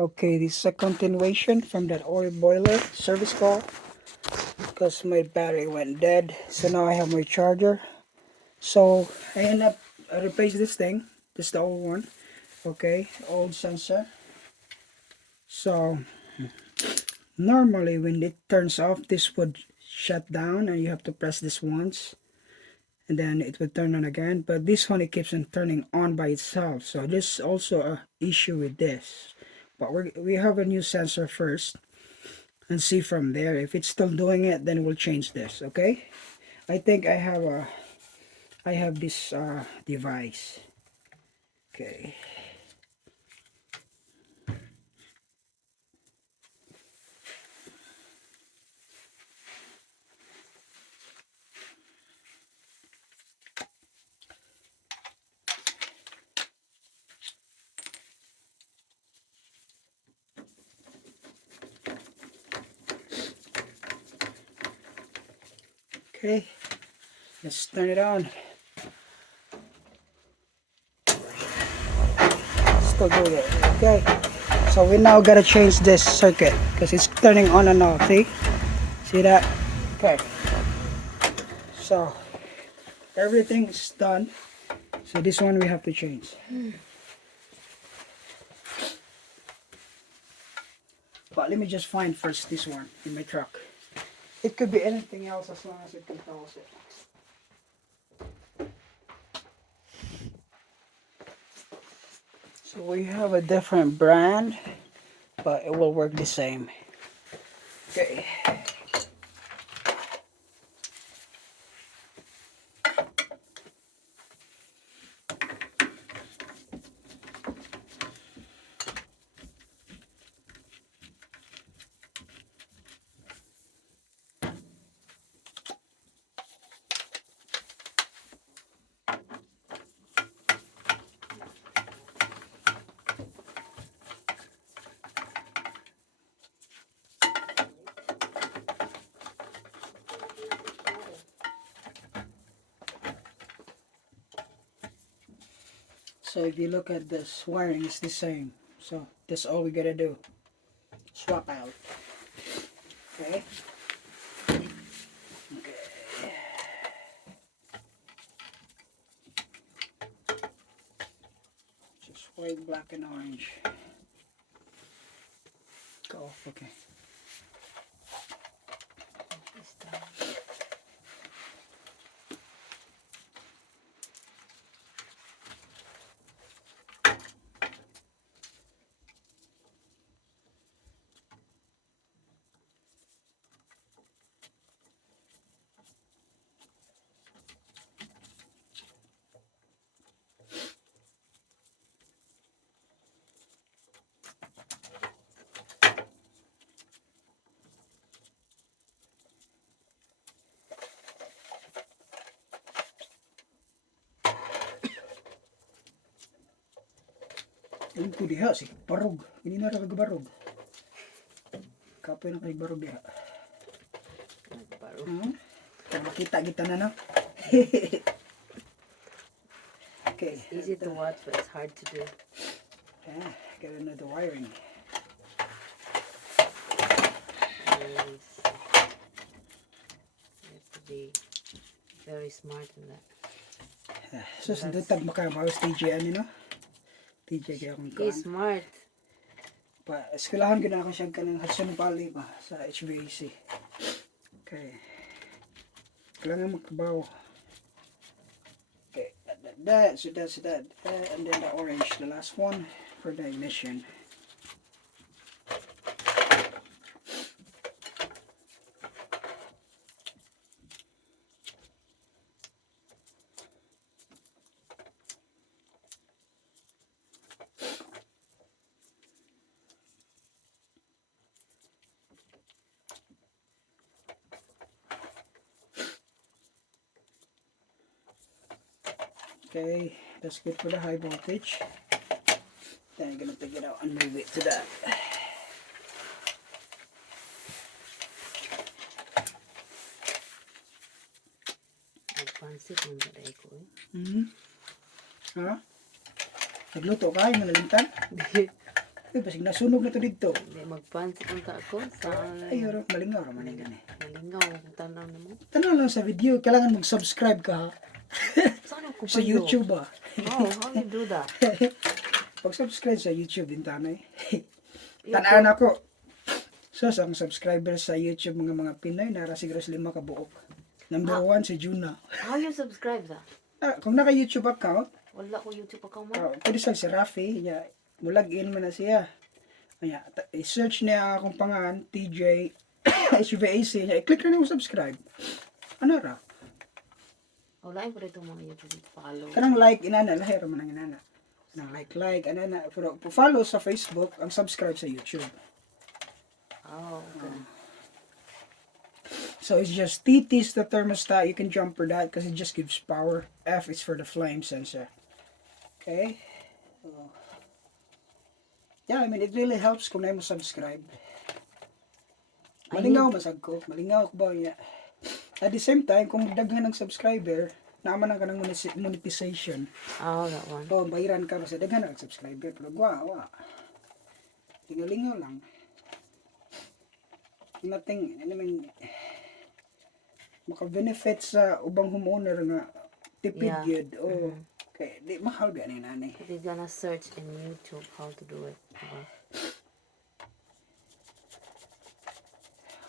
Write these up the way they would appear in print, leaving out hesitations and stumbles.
Okay, this is a continuation from that oil boiler service call because my battery went dead. So now I have my charger. So I end up I replaced this thing. This is the old one. Okay, old sensor. So normally when it turns off, this would shut down and you have to press this once and then it would turn on again. But this one, it keeps on turning on by itself. So there's also a issue with this. But we have a new sensor first and see from there. If it's still doing it, then we'll change this. Okay, I think I have this device. Okay, okay, let's turn it on. Still doing it. Okay, so we now gotta change this circuit because it's turning on and off. See that? Okay, so everything's done. So this one we have to change. But let me just find first this one in my truck. It could be anything else as long as it controls it. So we have a different brand, but it will work the same. Okay. So if you look at this wiring, it's the same. So that's all we gotta do. Swap out. Okay. Okay. Just white, black, and orange. Go off. Okay. Alam ko diha si barog. Ini na ra barog. Kapoy na kay barog diha. Kaya makita kita na no. Okay. It's easy to watch, but it's hard to do. Yeah, gotta know the wiring. Yes. You have to be very smart in that. So sa dutag makabawas TJ ano no? TJ kaya akong He's smart. Pa eskwelahan gina ako siya kanang Hudson Valley ba sa HVAC. Okay. Kailangan magkabaw. Okay, that, and then the orange, the last one for the ignition. Okay, that's good for the high voltage. Then I'm gonna take it out and move it to that. Nagpansit man ba dahil ko eh. Ha? Nagluto ka? Yung nalintag? Ay, basig nasunog na to dito. Hindi magpansit ang ako. Saan? Ay, malingaw raman yung gani. Malingaw kung tanaw na mo. Tanong lang sa video, kailangan mag-subscribe ka ha. Saan ako Sa palo? YouTube ba? Oh, how you do that? Pag-subscribe sa YouTube din tanay. Tanaan ako. So, ang subscribers sa YouTube mga Pinoy, nara siguro sa 5 kabuok. Number 1 si Juna. How you subscribe sa? Kung naka-YouTube account, Wala ko YouTube account mo. pwede sa si Rafi, mulag in man na siya. Kaya, i-search niya ang akong pangalan, TJ, HVAC niya. I-click na niyo subscribe. Ano ra? Wala ko dito mga YouTube follow. Kanang like, inana, lahir man ang inana. Kanang like, anana. Pero follow sa Facebook, ang subscribe sa YouTube. Oh, okay. So it's just TT is the thermostat. You can jump for that because it just gives power. F is for the flame sensor. Okay. So, yeah, I mean, it really helps kung na mo subscribe. Malingaw masag ko. Malingaw ko ba niya. At the same time, kung magdaghan ng subscriber, naman ang kanang monetization. Oh, that one. So, bayaran ka kasi daghan ng subscriber. Pero wa. Lingaw lang. Nothing, I mean, maka-benefit sa ubang homeowner nga tipid Yeah. yun. Oh, okay. Di mahal ba ni nanay? We're gonna search in YouTube how to do it. Diba?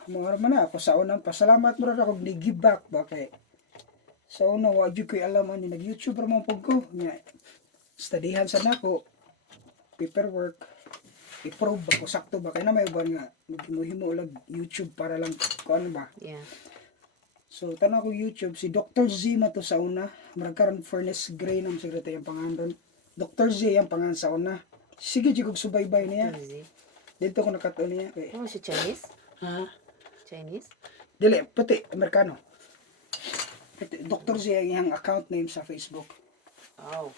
Mga man na ako sa unang pasalamat mo rin ako ni-give back ba kay sa una wa jud ko'y alam ani nag-YouTube ra man pud ko nya studyhan sa nako paperwork i-prove ba ko sakto ba kay na may uban nga himo lag YouTube para lang ko ano ba. Yeah. So tanong ko YouTube si Dr. Z na to sa una murag karon furnace gray nam siguro yung pangalan. Dr. Z ang pangalan sa una. Sige jud kog subaybay niya. Easy. Dito ko nakatuon niya kay Ano si Chinese? ha Chinese? dili puti Amerikano. Dr. Z ang iyang account name sa Facebook. Oh.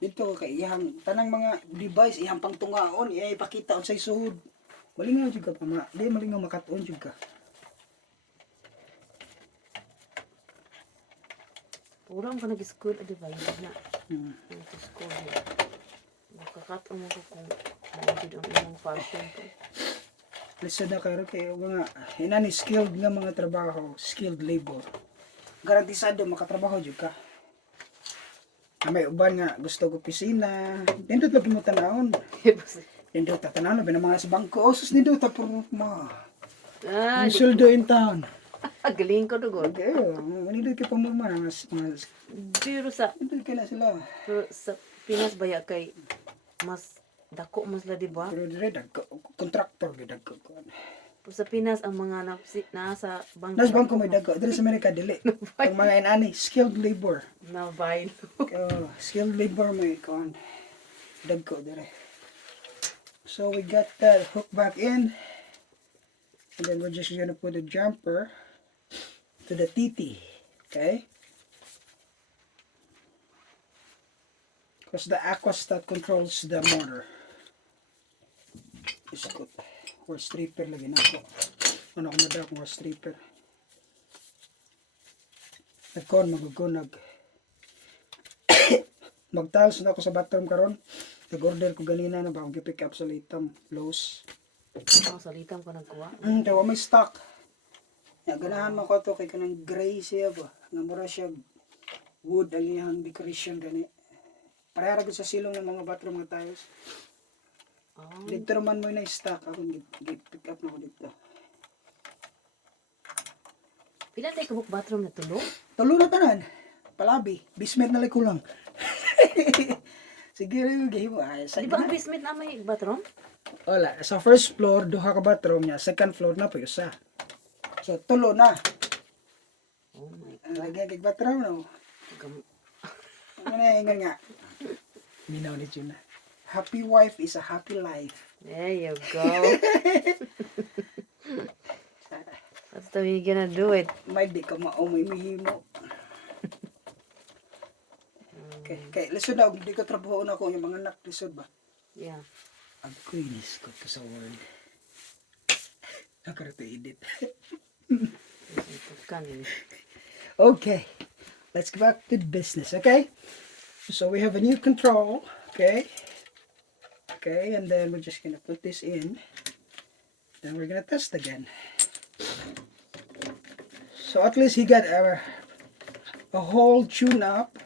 Dito kay iyang tanang mga device iyang pangtungaon iya ipakita unsay suhod. Malingaw jud ka pa ma. Di malingaw makatuon jud ka. Urang ka nag-school, di ba? Yun na. Hmm. Nag-school. Nakakataon mo ko kung ano ang imong fashion ko. Listen na kayo kay mga inani skilled nga mga trabaho, skilled labor. Garantisado makatrabaho jud ka. Na may uban nga gusto ko opisina, nindot lagi mo tanawon. Nindot ta tanawon ba mga sa bangko, sus nindot ta puro ma. Ah, Ang sweldo in town. galing ko dugo. Okay, nindot ka pa mo mga Pero sa nindot ka na sila. Pinas baya kay mas dako mas la di ba? Pero dire contractor gid dagko ko. Pero sa Pinas ang mga nasa bangko. Nas bangko may dagko, dire sa Amerika dili. Ang mga inani skilled labor. Na bail. Skilled labor may kon dagko dire. So we got that hook back in, and then we're just gonna put a jumper to the TT, okay? Because the aquastat controls the motor. Iskot. Or stripper lagi na ako. Ano ko madala kung stripper. Nagkon magugunag. Magtiles na ako sa bathroom karon. Nag-order ko ganina na ba akong pick up sa Litam Lowe's. Oh, salitan ko nagkuha. Tawa may stock. Ya ganahan mo ko to kay kanang gray siya ba. Nga mura siya wood ang iyang decoration gani. Parehara gud sa silong ng mga bathroom nga tiles. Oh, Dito man mo na stock ako pick up na ko dito. pila tay kabuk bathroom na tulo? Tulo na tanan. Palabi, basement na lang kulang. Sige rin gihimo ay sa Di ba ang basement na may bathroom? wala sa first floor duha ka bathroom niya, second floor na pa isa. So tulo na. Oh my Ang lagay bathroom no. god. Ano na ingon nga. Minaw ni Juna. Happy wife is a happy life. There you go. That's the way you're gonna do it. May di ka maumay mihimo. Okay, lisod na. Di ko trabaho na ako yung mga anak. Lisod ba? Yeah. Agquinis ko to sa word. Nakarito edit. Kanin. Okay, let's go back to business, okay? So we have a new control, Okay. Okay, and then we're just gonna put this in. Then we're gonna test again. So at least he got a whole tune up,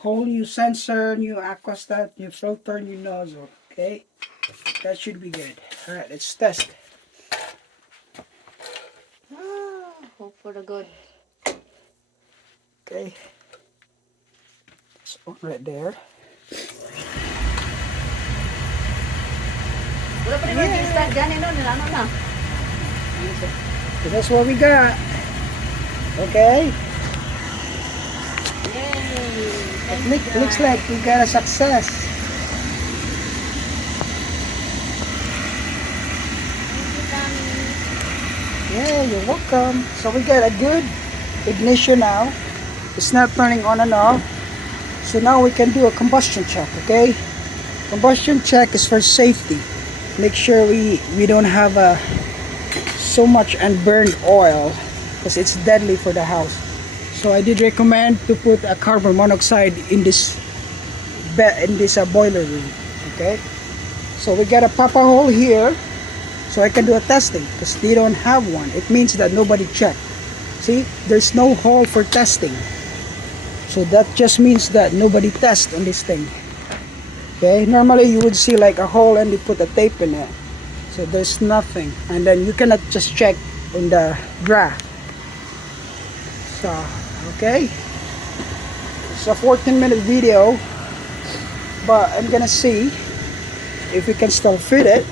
whole new sensor, new aquastat, new filter, new nozzle. Okay, that should be good. All right, let's test. Hope for the good. Okay, it's on right there. Wala pa rin mag-start dyan, ano na. So that's what we got. Okay, Yay! looks like we got a success. Yeah, you're welcome. So we got a good ignition now. It's not turning on and off. So now we can do a combustion check, okay? Combustion check is for safety. Make sure we don't have so much unburned oil because it's deadly for the house. So I did recommend to put a carbon monoxide in this boiler room, okay? So we got a papa hole here. So I can do a testing because they don't have one. It means that nobody checked. See, there's no hole for testing. So that just means that nobody tests on this thing. Okay, normally you would see like a hole and you put a tape in it. So there's nothing. And then you cannot just check on the graph. So, okay. It's a 14-minute video. But I'm gonna see if we can still fit it.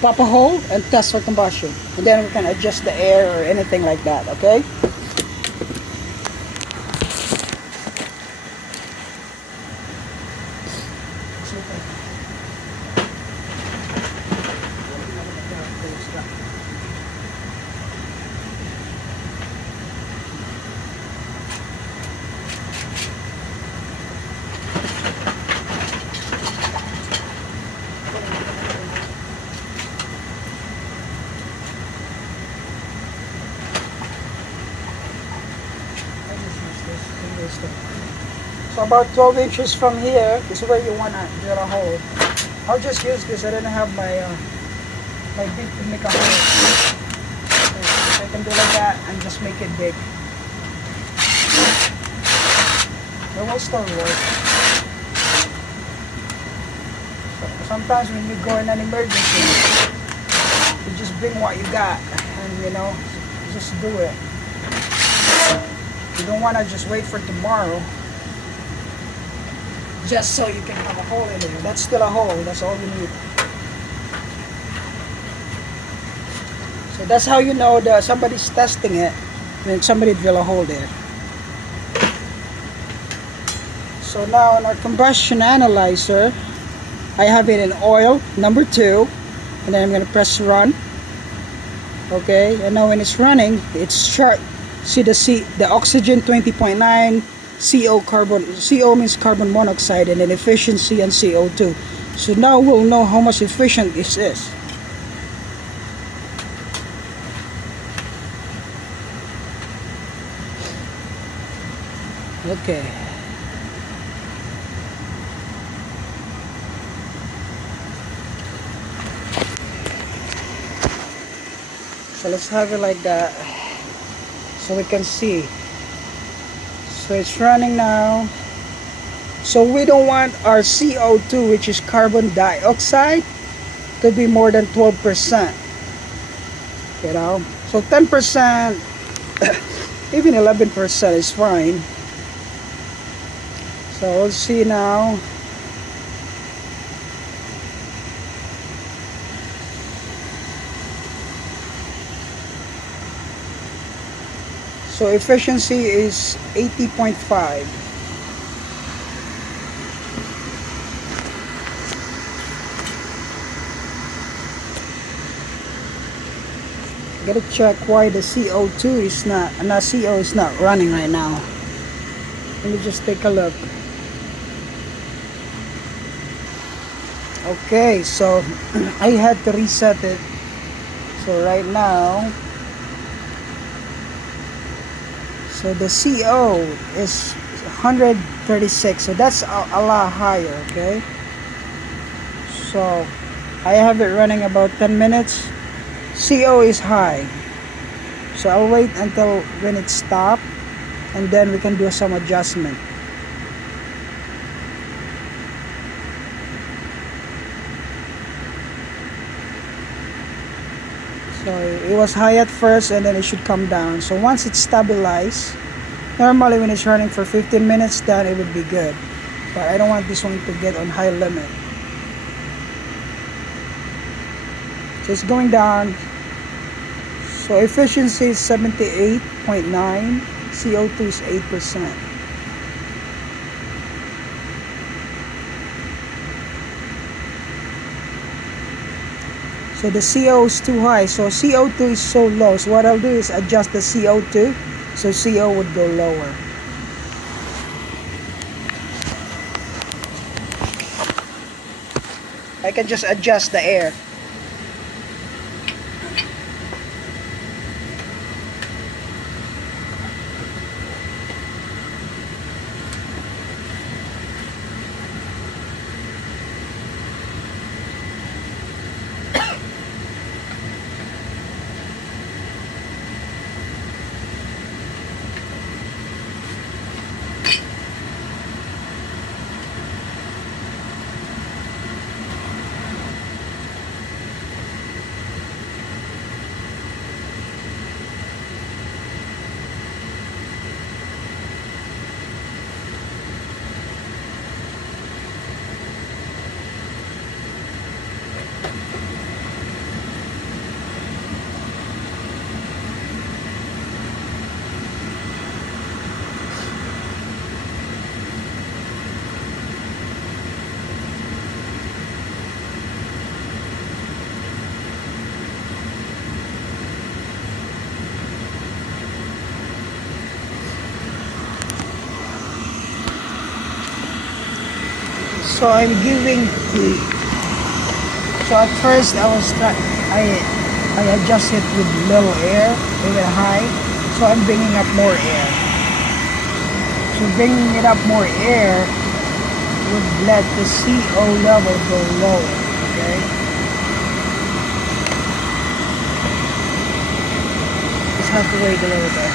Pop a hole and test for combustion, and then we can adjust the air or anything like that. Okay, so about 12 inches from here is where you want to drill a hole. I'll just use this. I didn't have my my big to make a hole. So I can do like that and just make it big. It will still work. Sometimes when you go in an emergency, you just bring what you got and just do it. You don't want to just wait for tomorrow just so you can have a hole in there. That's still a hole. That's all you need. So that's how you know that somebody's testing it when somebody drill a hole there. So now on our combustion analyzer, I have it in oil number 2, and then I'm going to press run. Okay, and now when it's running, it's sharp. See the oxygen 20.9, CO means carbon monoxide, and then efficiency and CO2. So now we'll know how much efficient this is. Okay. So let's have it like that so we can see. So it's running now. So we don't want our CO2, which is carbon dioxide, to be more than 12%. You know, so 10%, even 11% is fine. So we'll see now. So efficiency is 80.5. Gotta check why the CO2 is not running right now. Let me just take a look. Okay, so I had to reset it. So right now, so the CO is 136, so that's a lot higher. Okay, so I have it running about 10 minutes. CO is high, so I'll wait until when it stops, and then we can do some adjustment. So it was high at first, and then it should come down. So once it's stabilized, normally when it's running for 15 minutes, then it would be good. But I don't want this one to get on high limit. So it's going down. So efficiency is 78.9, CO2 is 8%. So the CO is too high, so CO2 is so low. So what I'll do is adjust the CO2, so CO would go lower. I can just adjust the air. So I'm giving so at first I adjust it with little air, even high, so I'm bringing up more air. So bringing it up more air would let the CO level go lower. Okay, just have to wait a little bit.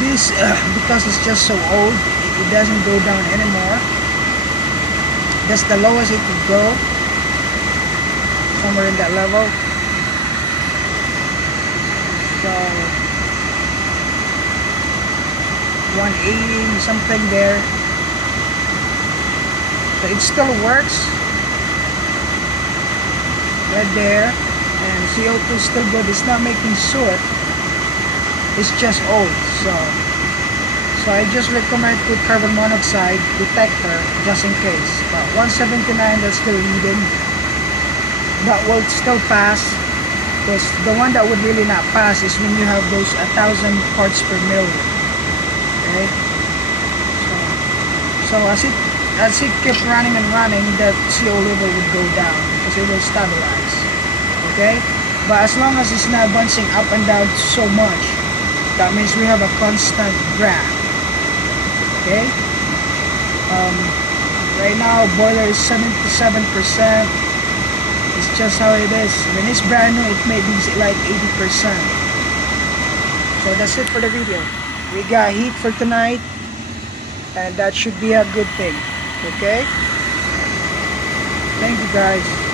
this because it's just so old, it doesn't go down anymore. That's the lowest it could go, somewhere in that level. So 180 something there. So it still works right there, and CO2 is still good. It's not making soot, it's just old. So I just recommend put carbon monoxide detector just in case. But 179, that's still reading. That will still pass, because the one that would really not pass is when you have those 1,000 parts per million. Okay, so as it keeps running and running, the CO level would go down because it will stabilize. Okay, but as long as it's not bouncing up and down so much, that means we have a constant graph. Okay, right now boiler is 77%. It's just how it is. When it's brand new, it may be like 80%. So that's it for the video. We got heat for tonight, and that should be a good thing. Okay, thank you guys.